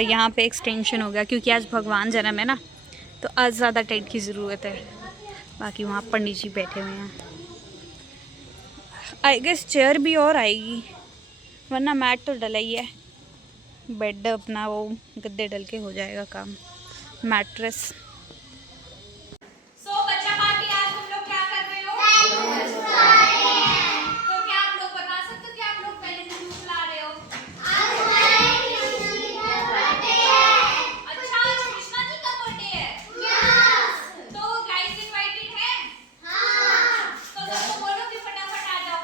यहाँ पे एक्सटेंशन हो गया क्योंकि आज भगवान जन्म है ना, तो आज ज़्यादा टेंट की ज़रूरत है। बाकी वहाँ पंडित जी बैठे हुए हैं। आई गेस चेयर भी और आएगी, वरना मैट तो डला ही है। बेड अपना वो गद्दे डल के हो जाएगा काम, मैट्रेस। बच्चा पार्टी आज तुम लोग क्या कर रहे हो? तो क्या आप लोग बता सकते हो कि आप लोग पहले से क्यों ला रहे हो? अच्छा, आज कृष्णा जी का बर्थडे है। तो गाइस इनवाइटेड है? तो सबको बोलो कि फटाफट आ जाओ।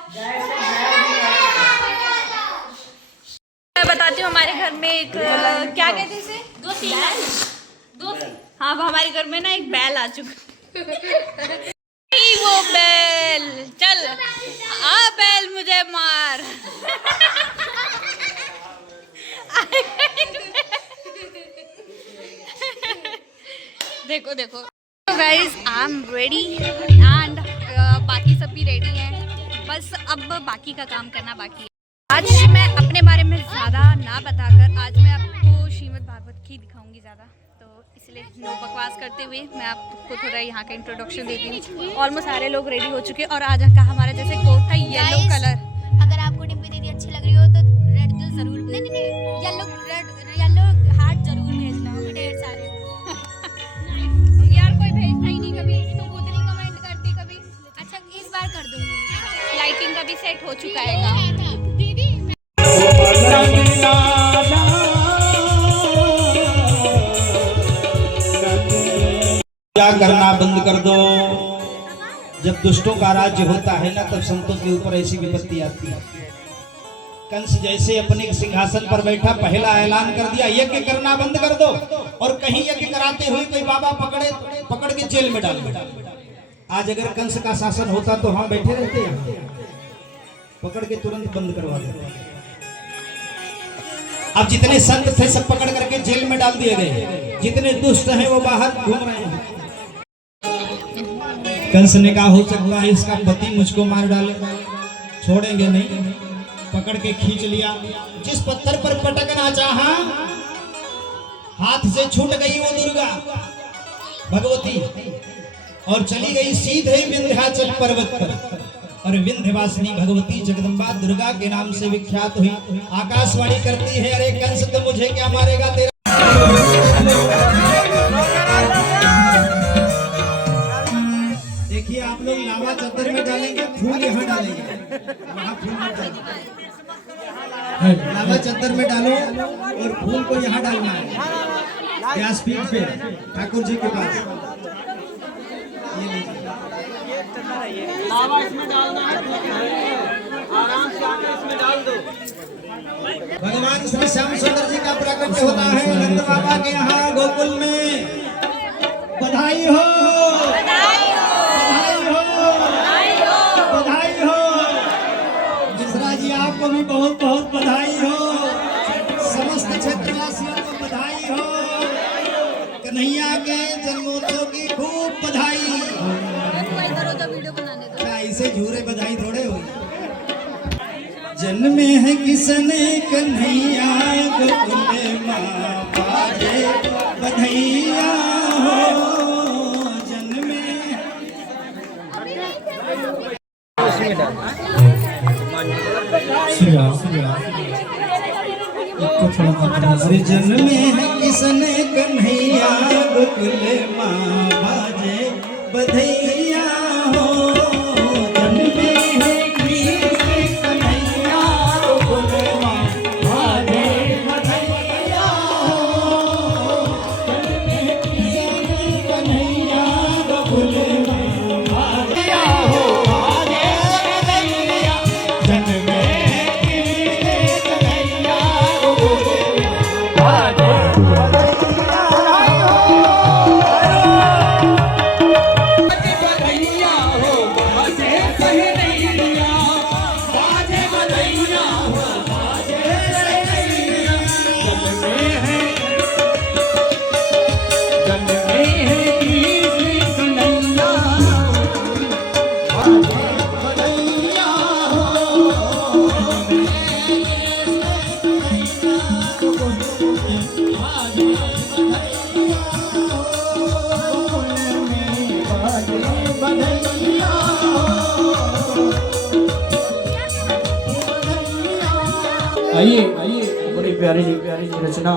मैं बताती हूँ, हमारे घर में एक क्या कहते हैं इसे, दो हाँ, वो हमारे घर में ना एक बैल आ चुका। वो बैल, चल आ बैल मुझे मार। देखो देखो। तो guys I am ready and बाकी सब भी रेडी हैं, बस अब बाकी का काम करना बाकी है। आज मैं अपने बारे में ज़्यादा ना बताकर आज मैं आपको श्रीमद् भागवत की दिखाऊंगी ज़्यादा, तो इसलिए नो बकवास करते हुए मैं आपको थोड़ा यहाँ का इंट्रोडक्शन देती हूँ। ऑलमोस्ट सारे लोग रेडी हो चुके हैं और आज का हमारा जैसे कोट था येलो कलर। अगर आपको डिम्पी दीदी अच्छी लग रही हो तो रेड दिल जरूर, नहीं येलो हार्ट जरूर भेजना, ढेर सारे। यार कोई भेजता ही नहीं कभी, तो खुद नहीं कमेंट करती कभी। अच्छा इस बार कर दूंगी। लाइटिंग का भी सेट हो चुका है। दीदी क्या करना बंद कर दो। जब दुष्टों का राज्य होता है ना, तब संतों के ऊपर ऐसी विपत्ति आती है। कंस जैसे अपने सिंहासन पर बैठा, पहला ऐलान कर दिया यज्ञ करना बंद कर दो, और कहीं यज्ञ कराते हुए कोई बाबा पकड़ के जेल में डाल। आज अगर कंस का शासन होता तो हम बैठे रहते हैं, पकड़ के तुरंत बंद करवा देते। अब जितने संत थे सब पकड़ करके जेल में डाल दिए गए, जितने दुष्ट हैं वो बाहर घूम रहे हैं। कंस ने कहा हो सकता है इसका पति मुझको मार डाले, छोड़ेंगे नहीं। पकड़ के खींच लिया, जिस पत्थर पर पटकना चाहा हाथ से छूट गई वो दुर्गा भगवती, और चली गई सीधे विंध्याचल पर्वत पर। और विंध्यवासिनी भगवती जगदम्बा दुर्गा के नाम से विख्यात हुई। आकाशवाणी करती है, अरे कंस तो मुझे क्या मारेगा तेरा। देखिए आप लोग लावा चद्दर में डालेंगे, फूल यहाँ डालेंगे, वहाँ फूल मत डालो। लावा चद्दर में डालो और फूल को यहाँ डालना है, व्यासपीठ पे ठाकुर जी के पास। लावा इसमें डालना है, आराम से आके इसमें डाल दो। भगवान श्री श्याम सुंदर जी का प्राकट्य होता है नंद बाबा के यहाँ गोकुल में। बधाई हो, बधाई हो, बधाई हो, बधाई हो। मिश्रा जी आपको भी बहुत बहुत बधाई हो, समस्त क्षेत्रवासियों को बधाई हो। कन्हैया के जन्मोत्सव की खूब बधाई। क्या इसे झूरे बधाई थोड़े हुई। जन्मे है किसने कन्हैया गोकुल माँ बाजे बधैया हो। जन्मे अरे जन्मे है किसने कन्हैया गोकुल माँ बाजे बधैया हो। जन्मे है किसने कन्हैया गोकुल माँ बाजे बधैया हो। जन्मे किसने कन्हैया गोकुल माँ बाजे हो। जन्मे किसने कन्हैया गोकुल माँ बाजे बधैया आइए आइए, बड़ी प्यारी जी रचना।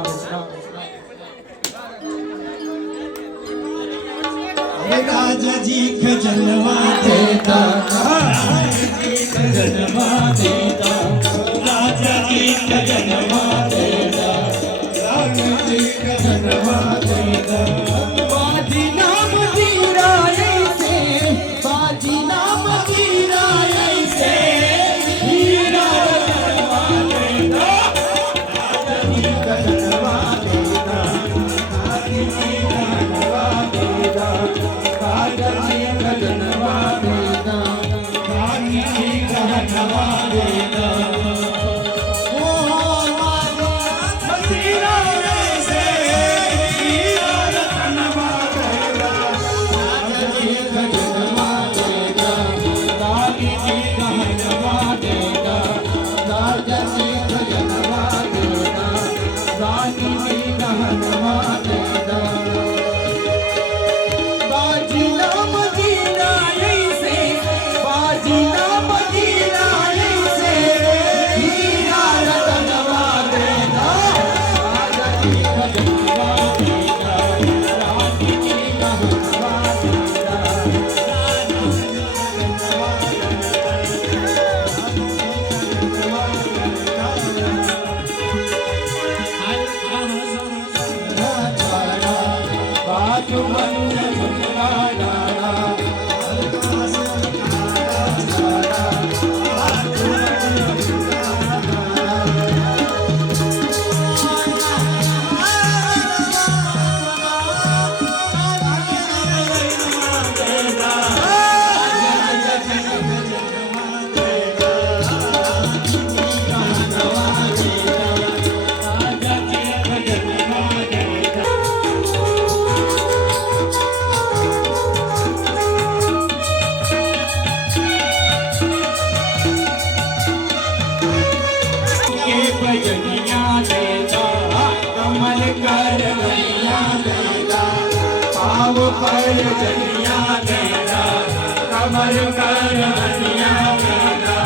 राजा जी खजनवा देता, राजा जी खजनवा देता, राजा जी खजनवा देता, राजा जी खजनवा देता। बाजी नाम जीरा ऐसे, बाजी नाम जीरा ऐसे, हीरा खजनवा देता, राजा जी खजनवा देता, राजा जी खजनवा देता, राजा जी खजनवा देता, राजा जी खजनवा देता। ओ मदीरा ऐसे हीरा रतनवा देता, राजा जी खजनवा देता, राजा जी खजनवा देता, राजा जी खजनवा देता, राजा जी खजनवा देता। बाजी नाम जीरा ऐसे, बाजी नाम जीरा ऐसे, हीरा रतनवा देता, राजा जी खजनवा देता, राजा जी खजनवा देता, बाजू भजनिया देता, कमल कर भैया देता, पाव पर जनिया देता, कमल कर भैया देता।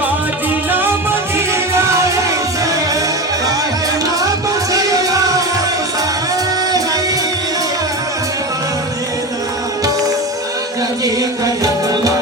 बाजी नाम जीरा ऐसे, बाजी नाम जीरा ऐसे, जी खजनवा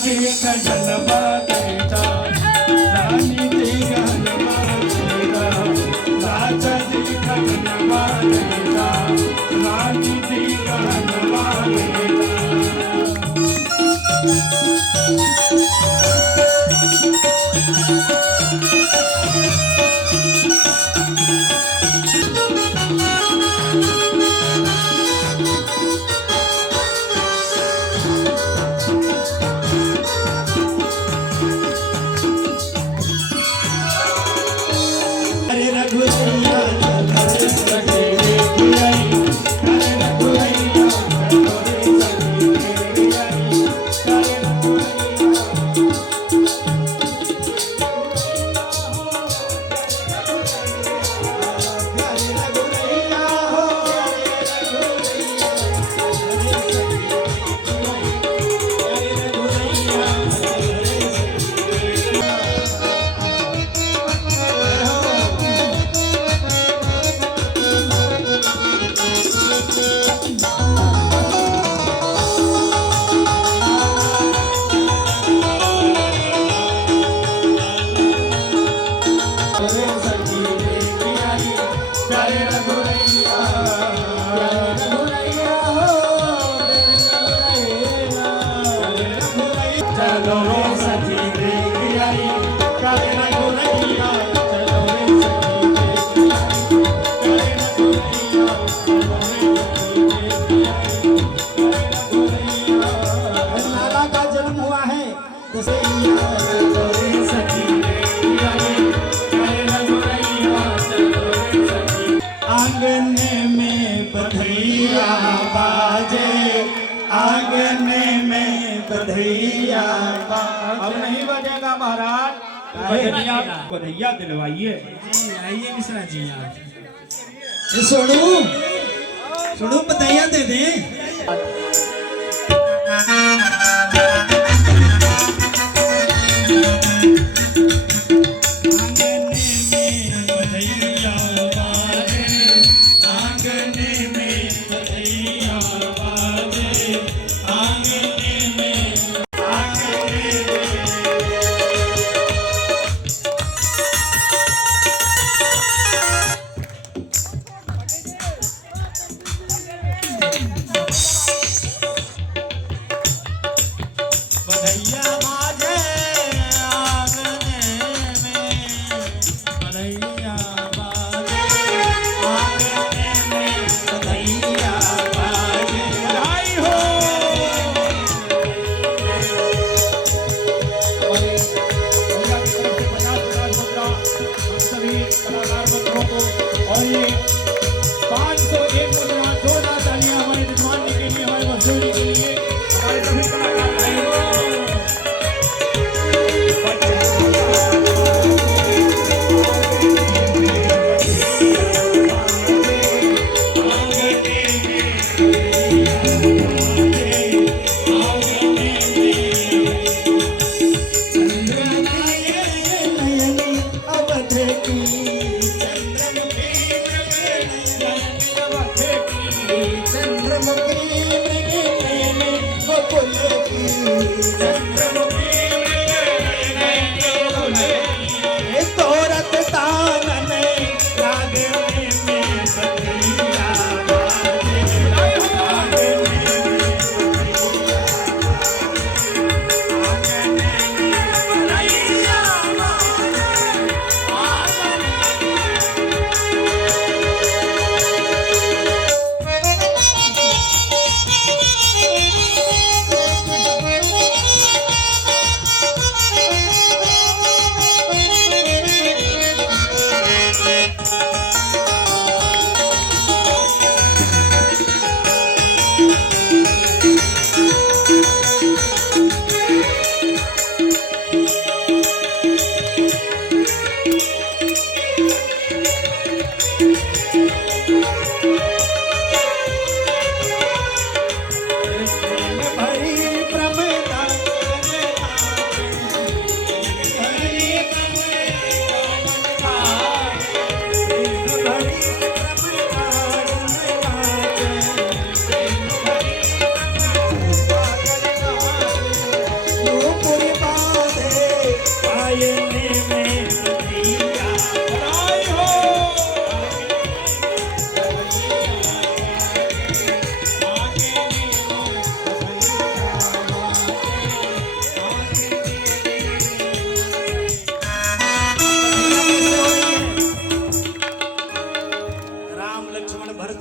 जी खजनवा देता, रानी जी खजनवा देता, राजा जी खजनवा देता, रानी जी खजनवा देता। प्यारे रघुरैया रघुरैया हो प्यारे रघुरैया चलो रे सखी देख आई प्यारे रघुरैया चलो रे सखी देख आई नाला का जन्म हुआ है जैसे आंगने में बधैया बाजे आंगने में बधैया अब नहीं बजेगा महाराज बधैया दिलवाइए आइए मिश्रा जी आप सोनू सोनू बधाइयाँ दे दे बधैया बाजे आंगने में बधैया बाजे आंगने में बधैया बाजे बधाई हो हमारे भैया की तरफ से 50 मुद्रा हम सभी कलाकार मित्रों को और ये 501 मुद्रा जोरदार तालियां हमारे जजमान जी के लिए हमारे मजदूरी के लिए हमारे सभी कलाकार भाई हो तोरत तानन रागने में बधैया बाजे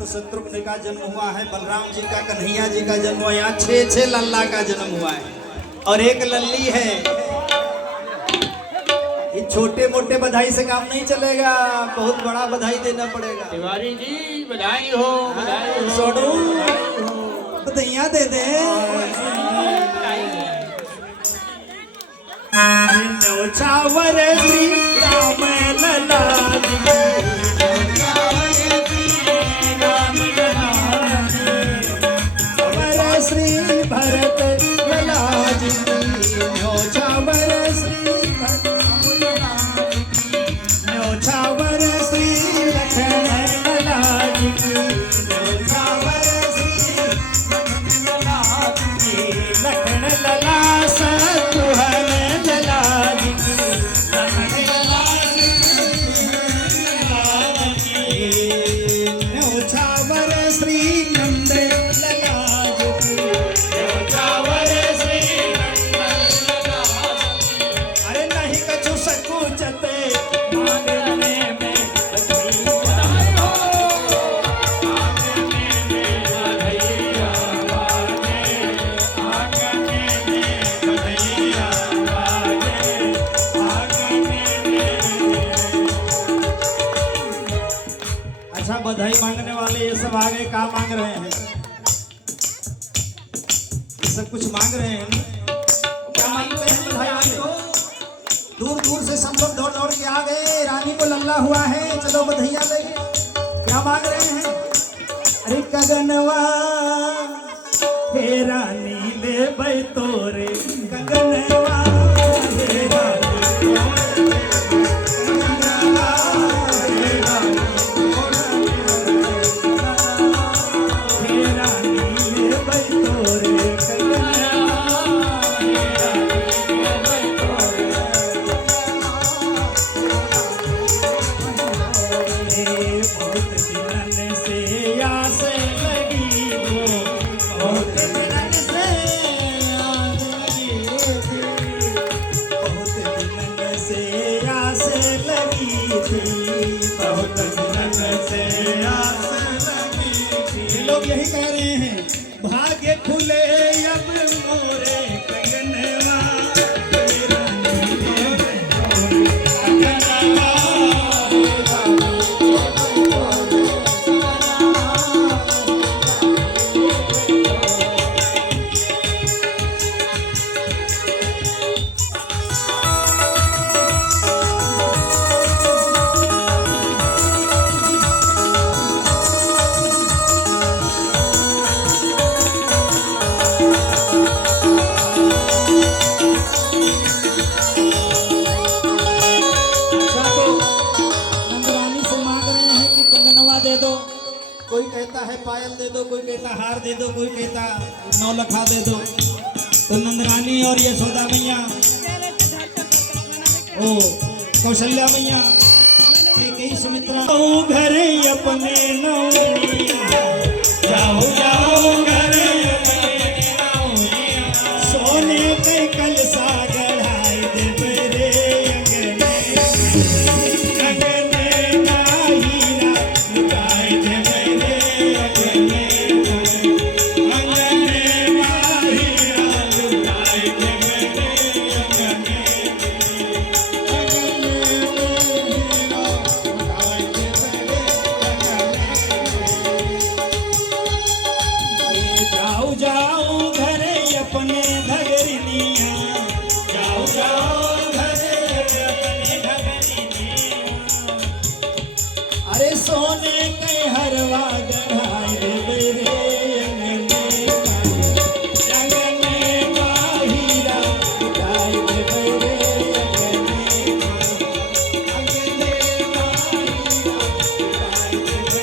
शत्रुघ्न का जन्म हुआ है, बलराम जी का, कन्हैया जी का जन्म हुआ, यहाँ 6 लल्ला का जन्म हुआ है और एक लल्ली है। ये छोटे मोटे बधाई से काम नहीं चलेगा, बहुत बड़ा बधाई देना पड़ेगा। तिवारी जी बधाई हो, बधाई हो। सोनू बधाइयाँ दे दे। चावर श्री राम लला श्री भरत लला जी न्योछावर श्री न्योछावर श्री लखन लला जी न्योछावर श्री लखन लला सतुहन लला जी लखन लला अच्छा बधाई मांगने वाले ये सब आगे क्या मांग रहे हैं? सब कुछ मांग रहे हैं ना? क्या मांगते हैं बधाई वाले? दूर दूर से सब लोग दौड़ दौड़ के आ गए, रानी को लल्ला हुआ है, चलो बधाइयाँ देंगे। क्या मांग रहे हैं? अरे कगनवा हे रानी ले भाई तोरे कगनवा हे रानी यही कह रहे हैं, भाग्य खुले अब मोरे कंगनवा कोई कहता है पायल दे दो, कोई कहता हार दे दो, कोई कहता नौलखा दे दो। तो नंदरानी और यशोदा मैया, ओ कौशल्या मैया, कई सुमित्रा घरे अपने नौनिया, जाओ जाओ घरे सोने के कलसा गढ़ाई दे मेरे सोने के हरवा गढ़ाई दे मेरे अंगने का हीरा उठाई दे मेरे अंगने का हीरा उठाई दे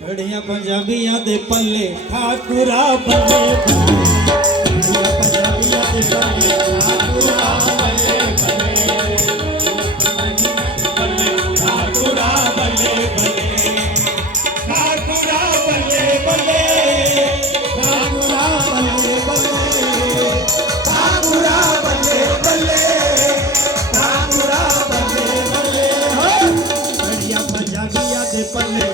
बढ़िया पंजाबिया दे पल्ले ठाकुरा बल्ले बढ़िया पंजाबिया दे पल्ले ठाकुरा बल्ले बल्ले ठाकुरा बल्ले बल्ले ठाकुरा बल्ले बल्ले ठाकुरा बल्ले बल्ले ठाकुरा बल्ले बल्ले ठाकुरा बल्ले बल्ले बढ़िया पंजाबिया दे पल्ले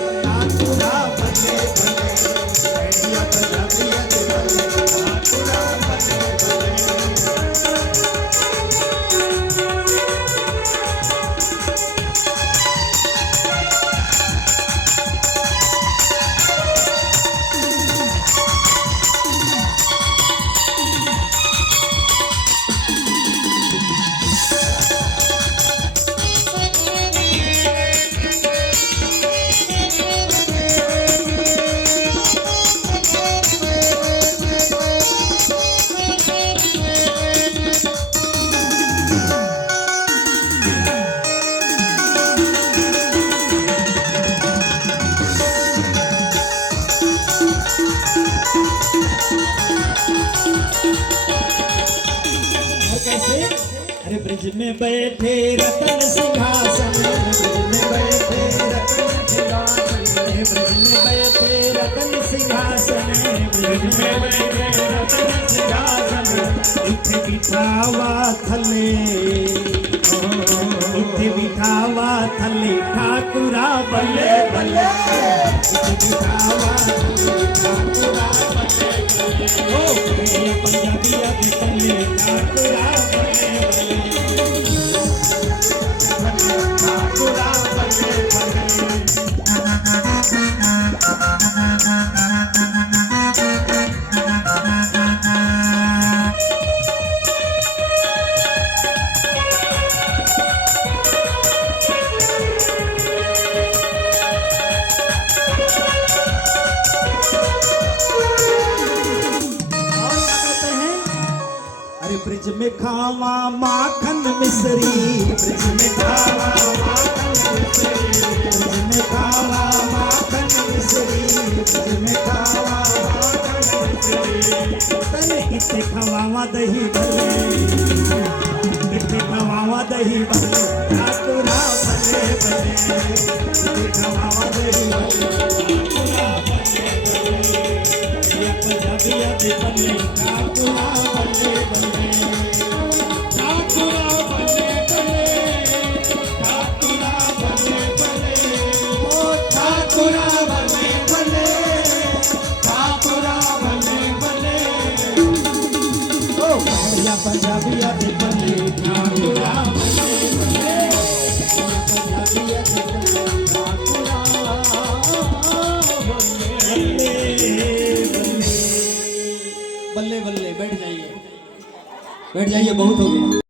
बैठे रतन सिंहासन ब्रज में बैठे रतन सिंहासन ब्रज में बैठे रतन सिंहासन ब्रज में बैठे रतन सिंहासन इथे बिठावा थले इथे बिठावा थले ठाकुरा बल्ले बल्ले इथे बिठावा थले ठाकुरा बल्ले बल्ले ओ पंजाबिया के थले ठाकुरा बल्ले बल्ले ठाकुरा बल्ले ब्रिज में खावा माखन मिश्री ब्रिज में खावा माखन मिश्री ब्रिज में खावा माखन मिश्री ब्रिज में खावा माखन मिश्री तने इथे खवावा दही भले इथे खवावा दही भले ठाकुरा भले भले इथे खवावा दही भले ठाकुरा भले भले ये पंजाबिया दे भले ठाकुरा भले भले पंजाबिया दे बल्ले ठाकुरा बल्ले बल्ले पंजाबिया दे बल्ले ठाकुरा बल्ले बल्ले बैठ जाइए बहुत हो गया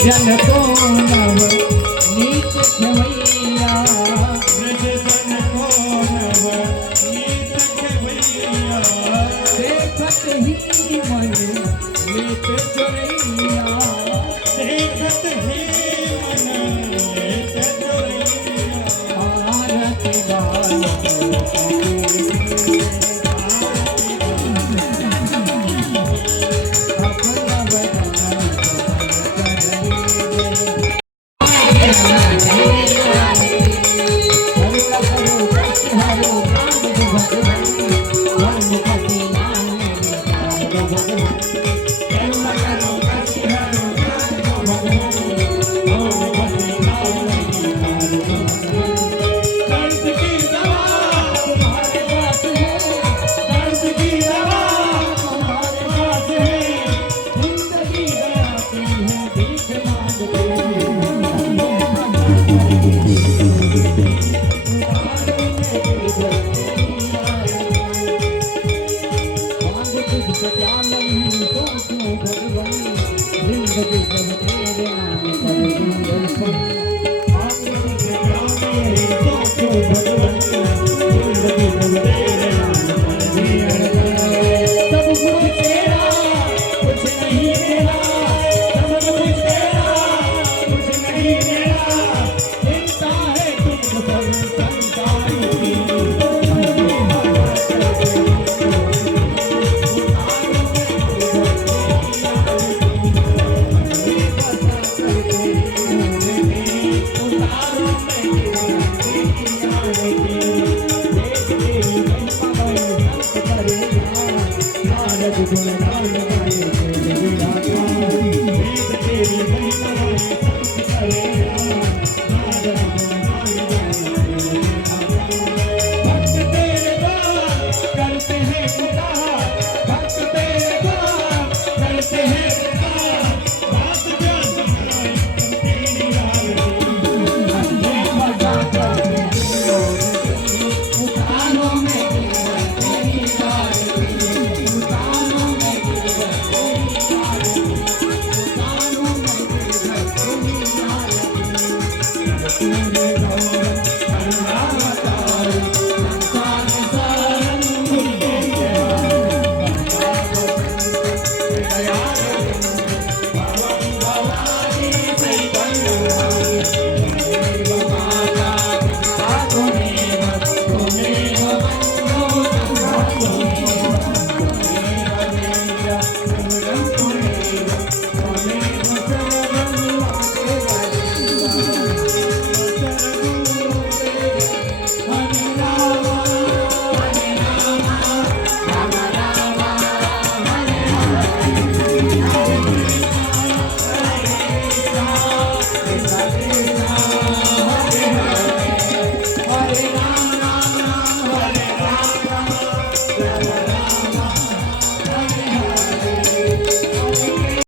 जन को नव नीत खवैया जन को नव नीत खवैया देखत ही मन लेत चोरैया देखत ही मन लेत चोरैया आरती गाय हरे